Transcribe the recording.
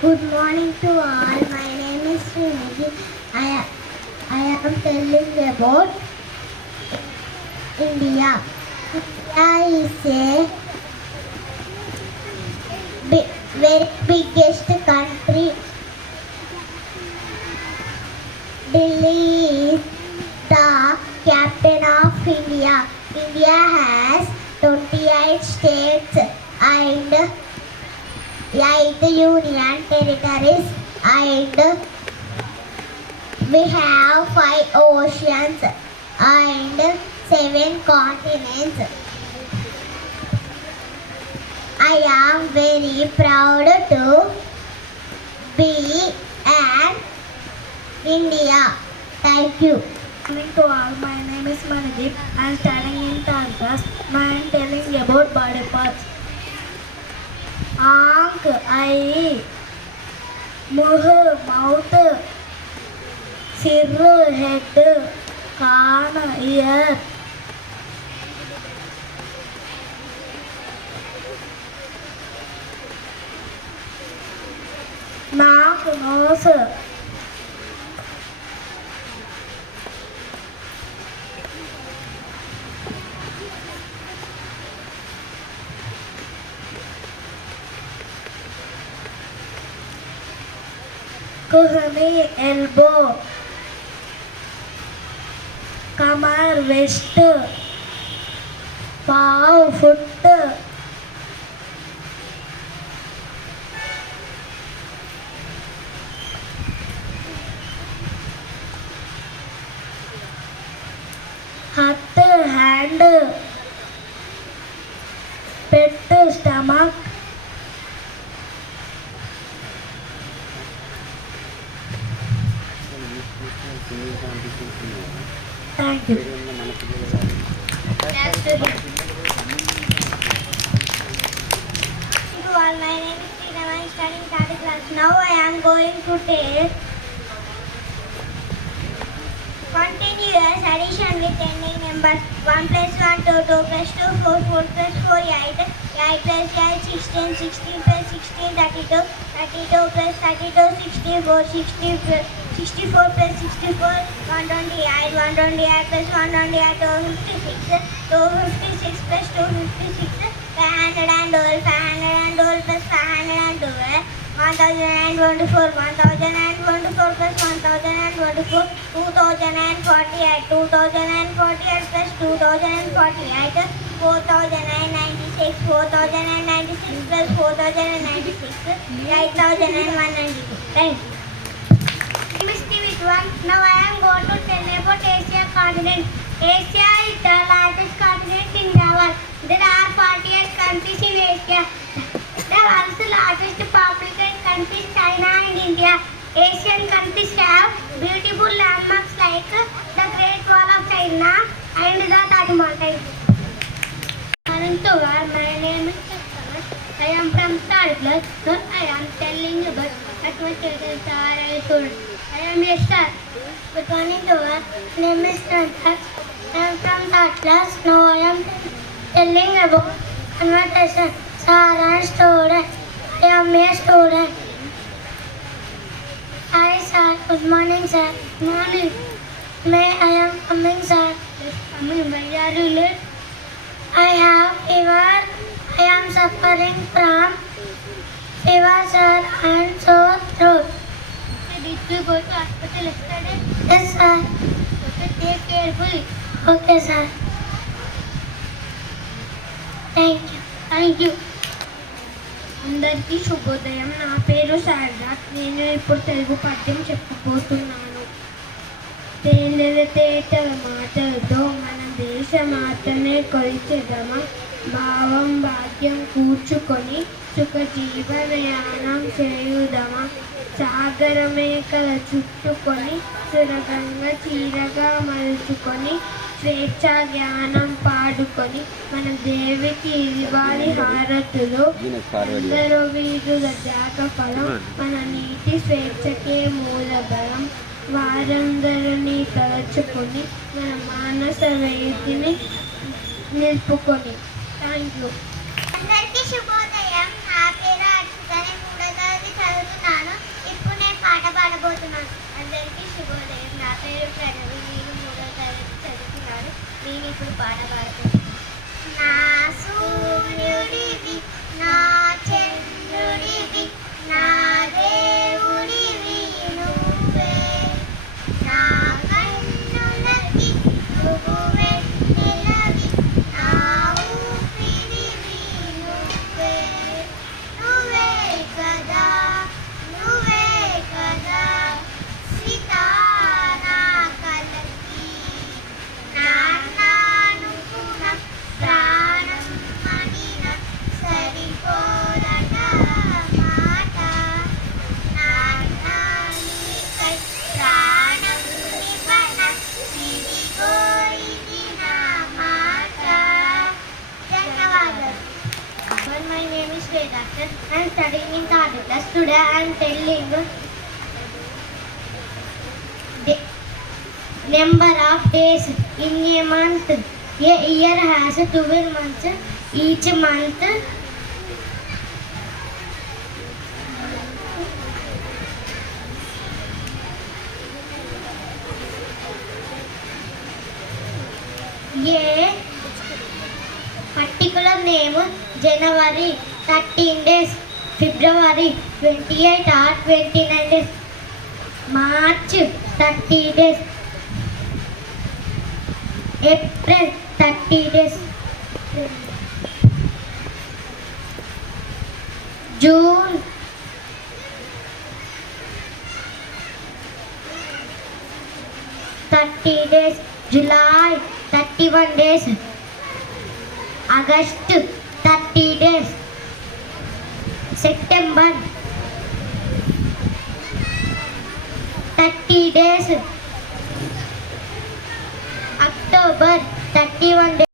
Good morning to all. My name is Srinidhi. I am telling about India. India is a very biggest country. Delhi is the capital of India. India has 28 states and 8 union territories, and we have 5 oceans and 7 continents. I am very proud to be an India. Thank you. Morning to all. My name is Manadip. I am studying in third class. Now I am telling about body parts. Aank, eye, muh, mouth, sir, head, kaan, ear. Naak, nose. Kuhni, elbow, kamar, waist, paw, foot, hat, hand, pet, stomach, thank you. My name is Tina. I am studying third class. Now I am going to take continuous addition with ending numbers. 1 plus 1, 2, 2 plus 2, 4, 4 plus 4, 8, 8 plus 8, 16, 16 plus 16, 32, 32 plus 32, 64, 64 plus 64, 128, 128 plus 128, 256, 256 plus 256, 512, 512 plus 512, 1024, 1024 plus 1024, 2048, 2048 plus 2048, 4096, 4096 plus 4096, 8192. Thank you. Now I am going to tell about Asia continent. Asia is the largest continent in the world. There are 48 countries in Asia. The world's largest populated countries, China and India. Asian countries have beautiful landmarks like the Great Wall of China and the Taj Mahal. My name is Chakravarti. I am from third class. Now I am telling about at my children are students. I am a star. Good morning to all. My name is Nantak. I am from third class. Now I am telling about conversation. Sir, I am student. I am a student. Hi sir. Good morning sir. Good morning. May I am coming sir. Yes, coming. Why are you late? I have fever. I am suffering from fever sir and sore throat. Did you go to hospital yesterday? Yes, sir. Okay, take carefully. Okay, sir. Thank you. Thank you. అందరికీ శుభోదయం. నా పేరు శారద. నేను ఇప్పుడు తెలుగు పద్యం చెప్పబోతున్నాను. తేనెల తేటల మాటలతో మన దేశ మాటనే కొలిచెదమా, భావం భాగ్యం కూర్చుకొని సుఖ జీవనయానం చేయుదమా, సాగర మేకల చుట్టుకొని సురగంగ చీరగా మలుచుకొని స్వేచ్ఛా జ్ఞానం పాడుకొని మన దేవికి ఇవ్వాలి హారతులు. ఎందరో వీరుల త్యాగఫలం మన నీటి స్వేచ్ఛకే మూలబలం. వారందరినీ తలచుకొని మన మానస వేదిని నిలుపుకొని. Thank you. అందరికీ శుభోదయం. నా పేరు అర్చిత. నేను 3వ తరగతి చదువుతున్నాను. శుభోదయం. నా పేరు ప్రణవి. నేను 3వ తరగతి చదువుతున్నాను. నేను ఇప్పుడు పాట పాడుతున్నాను. నా సూర్యుడివి, నా చంద్రుడివి, నా దేవుడివి నువ్వే. నా కన్నులకి నువ్వు వెన్నెలవి, నా ఊపిరివి నువ్వే. నువ్వే కదా, నువ్వే కదా సితారా కలకి. నాన్నను కూడా ప్రాణం అనిన సరిపోదట మాట. నాన్న నీకై ప్రాణం నివన, ఇదిగో ఇది నా మాట. ధన్యవాదాలు. Well, my name is Vedakar. I am studying in third class. Today I am telling the number of days in a month. A year has 12 months. Each month a particular name: January 13 days, February 28 or 29 days, March 30 days, April 30 days, June 30 days, July 31 days, August 30 days, September 30 days, October 31 days.